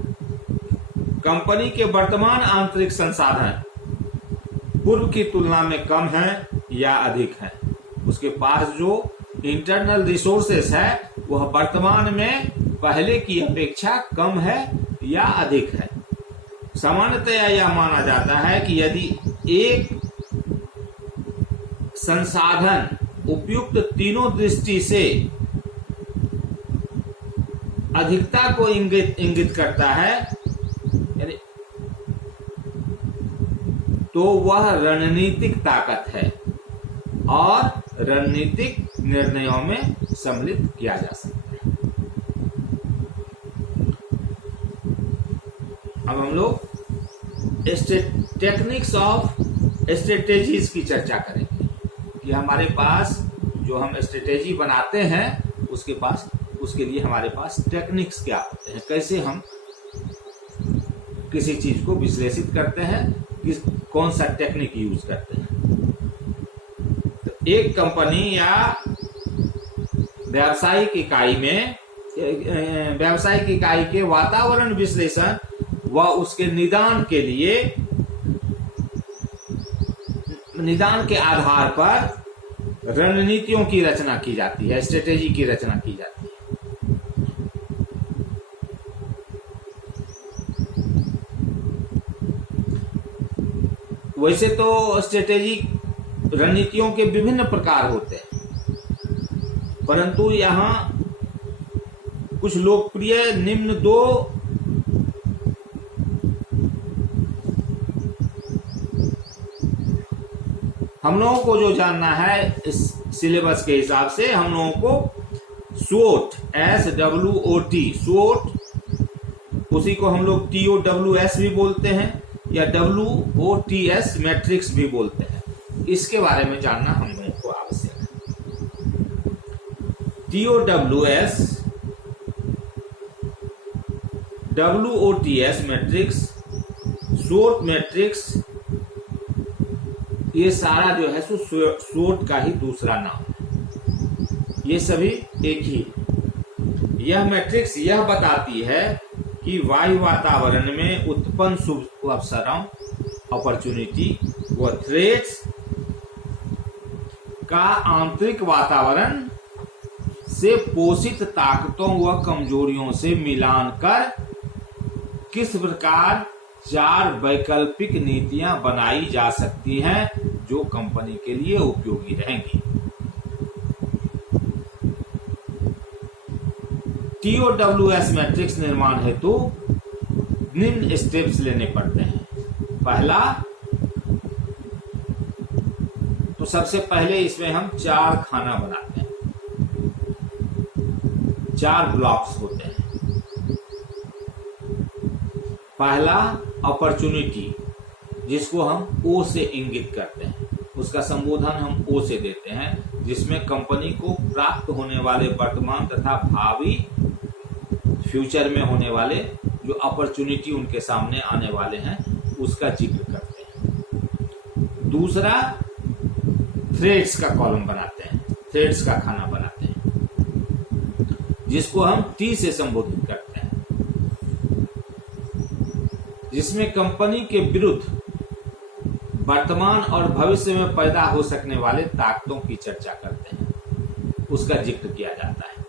कंपनी के वर्तमान आंतरिक संसाधन पूर्व की तुलना में कम है या अधिक है, उसके पास जो इंटरनल रिसोर्सेस है वह वर्तमान में पहले की अपेक्षा कम है या अधिक है। सामान्यतया यह माना जाता है कि यदि एक संसाधन उपयुक्त तीनों दृष्टि से अधिकता को इंगित करता है, तो वह रणनीतिक ताकत है और रणनीतिक निर्णयों में सम्मिलित किया जा सकता है। अब हम लोग टेक्निक्स ऑफ स्ट्रेटेजीज की चर्चा करेंगे कि हमारे पास जो हम स्ट्रेटेजी बनाते हैं उसके लिए हमारे पास टेक्निक्स क्या होते हैं, कैसे हम किसी चीज को विश्लेषित करते हैं, कौन सा टेक्निक यूज करते हैं। तो एक कंपनी या व्यावसायिक इकाई के वातावरण विश्लेषण व उसके निदान के आधार पर रणनीतियों की रचना की जाती है, स्ट्रेटेजी की रचना की जाती है। वैसे तो स्ट्रेटेजी रणनीतियों के विभिन्न प्रकार होते हैं, परंतु यहाँ कुछ लोकप्रिय निम्न दो हम लोगों को जो जानना है इस सिलेबस के हिसाब से, हम लोगों को SWOT, SWOT, SWOT, उसी को हम लोग TOWS भी बोलते हैं या WOTS मैट्रिक्स भी बोलते हैं, इसके बारे में जानना हम लोगों को आवश्यक है। TOWS, WOTS matrix, SWOT matrix, ये सारा जो है सो SWOT का ही दूसरा नाम है, ये सभी एक ही है। यह मैट्रिक्स यह बताती है कि वायु वातावरण में उत्पन्न शुभ अवसरों, अपॉर्चुनिटी व थ्रेट्स का आंतरिक वातावरण से पोषित ताकतों व कमजोरियों से मिलान कर किस प्रकार 4 वैकल्पिक नीतियां बनाई जा सकती हैं जो कंपनी के लिए उपयोगी रहेंगी। TOWS मैट्रिक्स निर्माण हेतु निम्न स्टेप्स लेने पड़ते हैं। पहला, तो सबसे पहले इसमें हम 4 खाना बनाते हैं, 4 ब्लॉक्स होते हैं। पहला अपॉर्चुनिटी, जिसको हम ओ से इंगित करते हैं, उसका संबोधन हम ओ से देते हैं, जिसमें कंपनी को प्राप्त होने वाले वर्तमान तथा भावी फ्यूचर में होने वाले जो अपॉर्चुनिटी उनके सामने आने वाले हैं उसका जिक्र करते हैं। दूसरा थ्रेड्स का कॉलम बनाते हैं, थ्रेड्स का खाना बनाते हैं, जिसको हम टी से संबोधित करते हैं, जिसमें कंपनी के विरुद्ध वर्तमान और भविष्य में पैदा हो सकने वाले ताकतों की चर्चा करते हैं, उसका जिक्र किया जाता है।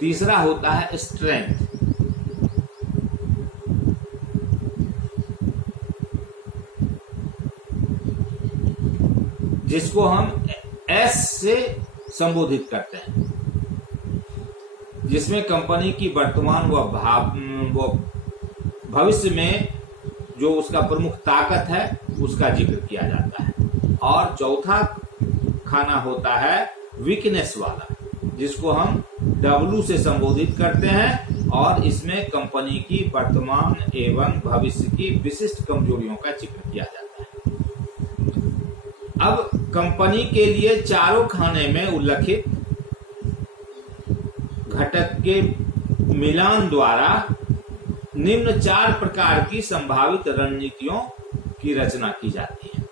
तीसरा होता है स्ट्रेंथ, जिसको हम एस से संबोधित करते हैं, जिसमें कंपनी की वर्तमान व भविष्य में जो उसका प्रमुख ताकत है उसका जिक्र किया जाता है। और चौथा खाना होता है वीकनेस वाला, जिसको हम W से संबोधित करते हैं, और इसमें कंपनी की वर्तमान एवं भविष्य की विशिष्ट कमजोरियों का जिक्र किया जाता है। अब कंपनी के लिए चारों खाने में उल्लिखित घटक के मिलान द्वारा निम्न 4 प्रकार की संभावित रणनीतियों की रचना की जाती है।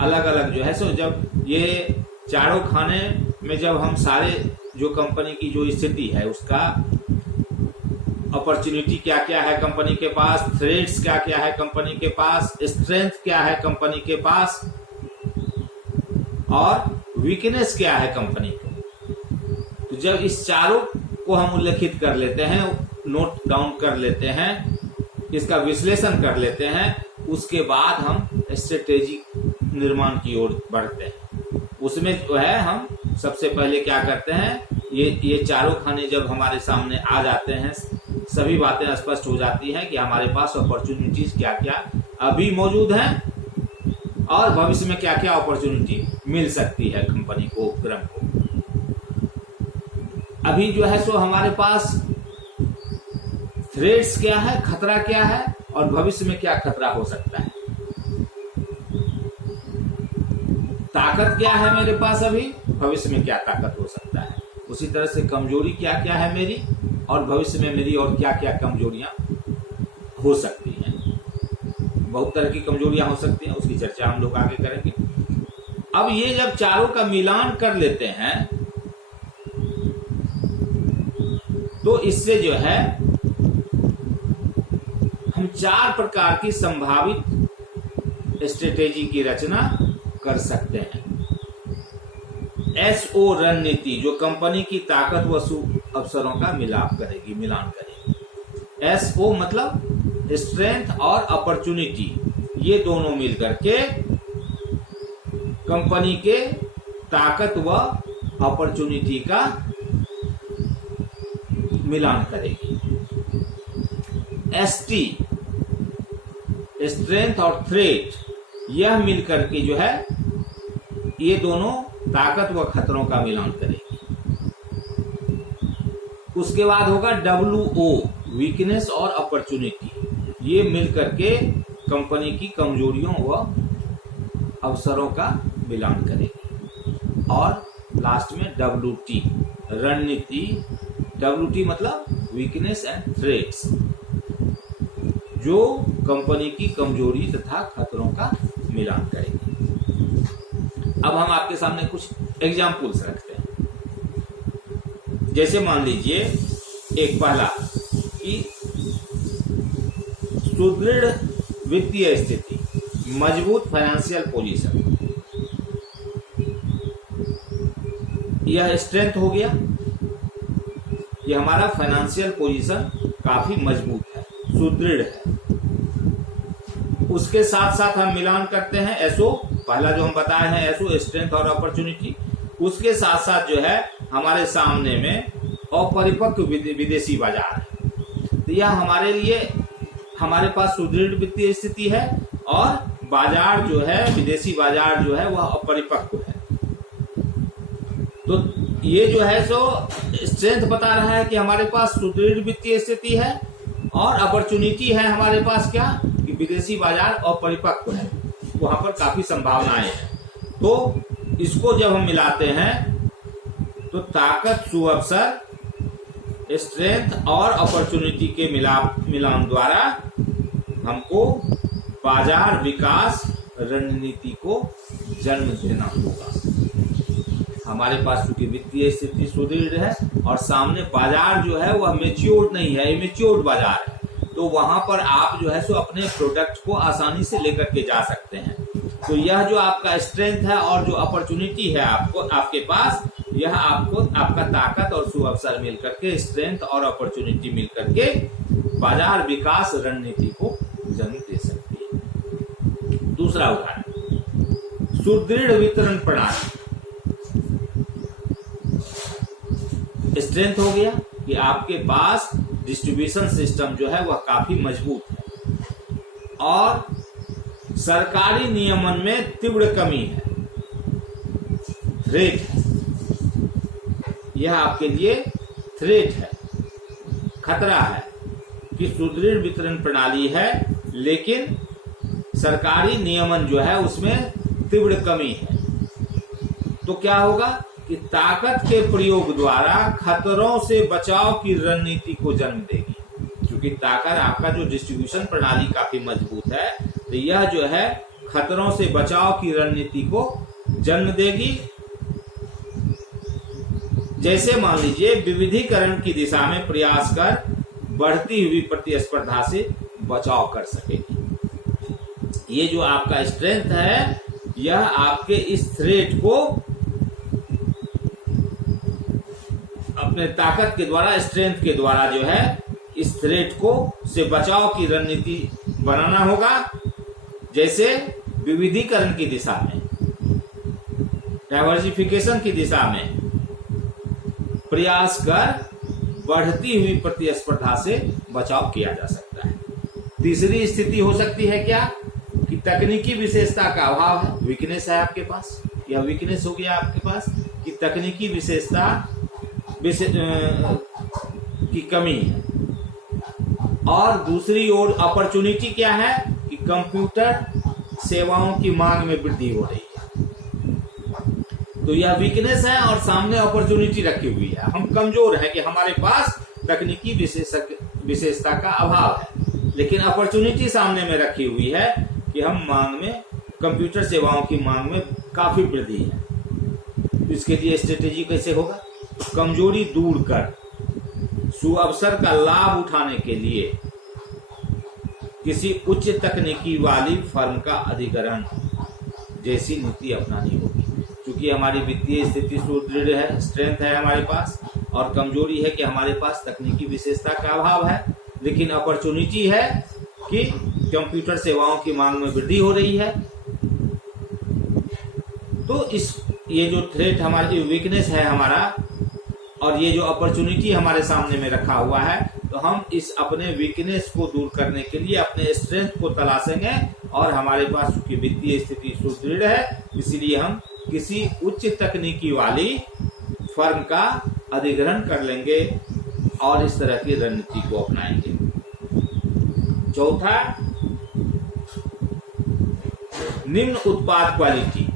अलग अलग जो है सो जब ये चारों खाने में जब हम सारे जो कंपनी की जो स्थिति है उसका अपॉर्चुनिटी क्या क्या है कंपनी के पास, थ्रेड्स क्या क्या है कंपनी के पास, स्ट्रेंथ क्या है कंपनी के पास, और वीकनेस क्या है कंपनी को, तो जब इस चारों को हम उल्लेखित कर लेते हैं, नोट डाउन कर लेते हैं, इसका विश्लेषण कर लेते हैं, उसके बाद हम स्ट्रेटेजी निर्माण की ओर बढ़ते हैं। उसमें जो है हम सबसे पहले क्या करते हैं, ये चारों खाने जब हमारे सामने आ जाते हैं, सभी बातें स्पष्ट हो जाती हैं कि हमारे पास अपॉर्चुनिटीज क्या क्या अभी मौजूद हैं और भविष्य में क्या क्या अपॉर्चुनिटी मिल सकती है कंपनी को, उपक्रम को। अभी जो है सो हमारे पास थ्रेड्स क्या है, खतरा क्या है, और भविष्य में क्या खतरा हो सकता है। ताकत क्या है मेरे पास अभी, भविष्य में क्या ताकत हो सकता है। उसी तरह से कमजोरी क्या क्या है मेरी, और भविष्य में मेरी और क्या क्या कमजोरियां हो सकती हैं। बहुत तरह की कमजोरियां हो सकती हैं, उसकी चर्चा हम लोग आगे करेंगे। अब ये जब चारों का मिलान कर लेते हैं तो इससे जो है हम 4 प्रकार की संभावित स्ट्रेटेजी की रचना कर सकते हैं। SO रणनीति जो कंपनी की ताकत व अवसरों का मिलान करेगी। SO मतलब स्ट्रेंथ और अपॉर्चुनिटी, ये दोनों मिलकर के कंपनी के ताकत व अपॉर्चुनिटी का मिलान करेगी। ST स्ट्रेंथ और थ्रेट, यह मिलकर के जो है ये दोनों ताकत व खतरों का मिलान करेगी। उसके बाद होगा WO वीकनेस और अपॉर्चुनिटी, ये मिलकर के कंपनी की कमजोरियों व अवसरों का मिलान करेगी। और लास्ट में WT रणनीति, WT मतलब वीकनेस एंड थ्रेट्स, जो कंपनी की कमजोरी तथा खतरों का मिलान करेगी। अब हम आपके सामने कुछ एग्जाम्पल्स रखते हैं। जैसे मान लीजिए एक पहला कि सुदृढ़ वित्तीय स्थिति, मजबूत फाइनेंशियल पोजीशन, यह स्ट्रेंथ हो गया। ये हमारा फाइनेंशियल पोजीशन काफी मजबूत है, सुदृढ़ है। उसके साथ साथ हम मिलान करते हैं SO, पहला जो हम बताए हैं SO स्ट्रेंथ और अपॉर्चुनिटी। उसके साथ साथ जो है हमारे सामने में अपरिपक्व विदेशी बाजार है। तो यह हमारे लिए, हमारे पास सुदृढ़ वित्तीय स्थिति है और बाजार जो है, विदेशी बाजार जो है वह अपरिपक्व है। तो ये जो है सो स्ट्रेंथ बता रहा है कि हमारे पास सुदृढ़ वित्तीय स्थिति है, और अपॉर्चुनिटी है हमारे पास क्या कि विदेशी बाजार और परिपक्व है, वहां पर काफी संभावनाएं हैं। तो इसको जब हम मिलाते हैं तो ताकत, सुअवसर, स्ट्रेंथ और अपॉर्चुनिटी के मिलान द्वारा हमको बाजार विकास रणनीति को जन्म देना होगा। हमारे पास चूंकि वित्तीय स्थिति सुदृढ़ है और सामने बाजार जो है वह मेच्योर्ड नहीं है, इमेच्योर्ड बाजार है, तो वहां पर आप जो है सो अपने प्रोडक्ट को आसानी से लेकर के जा सकते हैं। तो यह जो आपका स्ट्रेंथ है और जो अपॉर्चुनिटी है आपको आपके पास, यह आपको आपका ताकत और सुअवसर मिल करके, स्ट्रेंथ और अपॉर्चुनिटी मिल करके बाजार विकास रणनीति को जन्म दे सकती है। दूसरा उदाहरण, सुदृढ़ वितरण प्रणाली। स्ट्रेंथ हो गया कि आपके पास डिस्ट्रीब्यूशन सिस्टम जो है वह काफी मजबूत है और सरकारी नियमन में तीव्र कमी है, थ्रेट है, यह आपके लिए थ्रेट है, खतरा है कि सुदृढ़ वितरण प्रणाली है लेकिन सरकारी नियमन जो है उसमें तीव्र कमी है। तो क्या होगा कि ताकत के प्रयोग द्वारा खतरों से बचाव की रणनीति को जन्म देगी। क्योंकि ताकत, आपका जो डिस्ट्रीब्यूशन प्रणाली काफी मजबूत है, तो यह जो है खतरों से बचाव की रणनीति को जन्म देगी। जैसे मान लीजिए विविधीकरण की दिशा में प्रयास कर बढ़ती हुई प्रतिस्पर्धा से बचाव कर सकेगी। ये जो आपका स्ट्रेंथ है, यह आपके इस थ्रेट को अपने ताकत के द्वारा, स्ट्रेंथ के द्वारा जो है इस थ्रेट को से बचाव की रणनीति बनाना होगा। जैसे विविधीकरण की दिशा में, डाइवर्सिफिकेशन की दिशा में प्रयास कर बढ़ती हुई प्रतिस्पर्धा से बचाव किया जा सकता है। तीसरी स्थिति हो सकती है क्या कि तकनीकी विशेषता का अभाव है, वीकनेस है आपके पास, या वीकनेस हो गया आपके पास कि तकनीकी विशेषता की कमी है। और दूसरी ओर अपॉर्चुनिटी क्या है कि कंप्यूटर सेवाओं की मांग में वृद्धि हो रही है। तो यह वीकनेस है और सामने अपॉर्चुनिटी रखी हुई है। हम कमजोर हैं कि हमारे पास तकनीकी विशेषता का अभाव है, लेकिन अपॉर्चुनिटी सामने में रखी हुई है कि हम मांग में, कंप्यूटर सेवाओं की मांग में काफी वृद्धि है। इसके लिए स्ट्रेटेजी कैसे होगा? कमजोरी दूर कर सुअवसर का लाभ उठाने के लिए किसी उच्च तकनीकी वाली फर्म का अधिग्रहण जैसी नीति अपनानी होगी। क्योंकि हमारी वित्तीय स्थिति सुदृढ़ है, स्ट्रेंथ है हमारे पास, और कमजोरी है कि हमारे पास तकनीकी विशेषता का अभाव है, लेकिन अपॉर्चुनिटी है कि कंप्यूटर सेवाओं की मांग में वृद्धि हो रही है। तो ये जो थ्रेट, हमारी वीकनेस है हमारा, और ये जो अपॉर्चुनिटी हमारे सामने में रखा हुआ है, तो हम इस अपने वीकनेस को दूर करने के लिए अपने स्ट्रेंथ को तलाशेंगे। और हमारे पास चूंकि वित्तीय स्थिति सुदृढ़ है, इसलिए हम किसी उच्च तकनीकी वाली फर्म का अधिग्रहण कर लेंगे और इस तरह की रणनीति को अपनाएंगे। चौथा, निम्न उत्पाद क्वालिटी।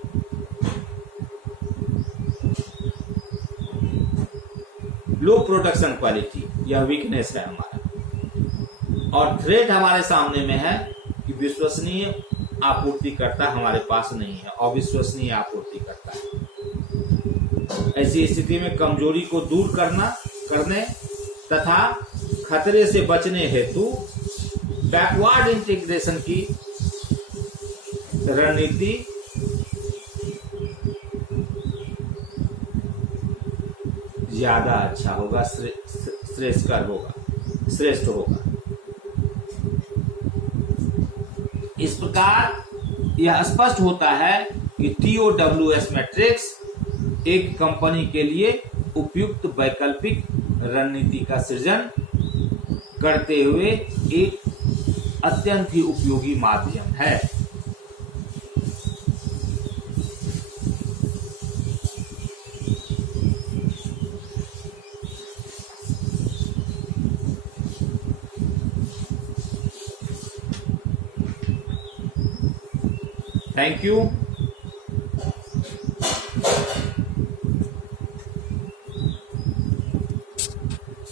लो प्रोडक्शन क्वालिटी, यह वीकनेस है हमारा। और थ्रेट हमारे सामने में है कि विश्वसनीय आपूर्तिकर्ता हमारे पास नहीं है, अविश्वसनीय आपूर्तिकर्ता है। ऐसी स्थिति में कमजोरी को दूर करने तथा खतरे से बचने हेतु बैकवर्ड इंटीग्रेशन की रणनीति ज्यादा अच्छा होगा, श्रेष्ठ होगा। इस प्रकार यह स्पष्ट होता है कि TOWS मैट्रिक्स एक कंपनी के लिए उपयुक्त वैकल्पिक रणनीति का सृजन करते हुए एक अत्यंत ही उपयोगी माध्यम है। Thank you.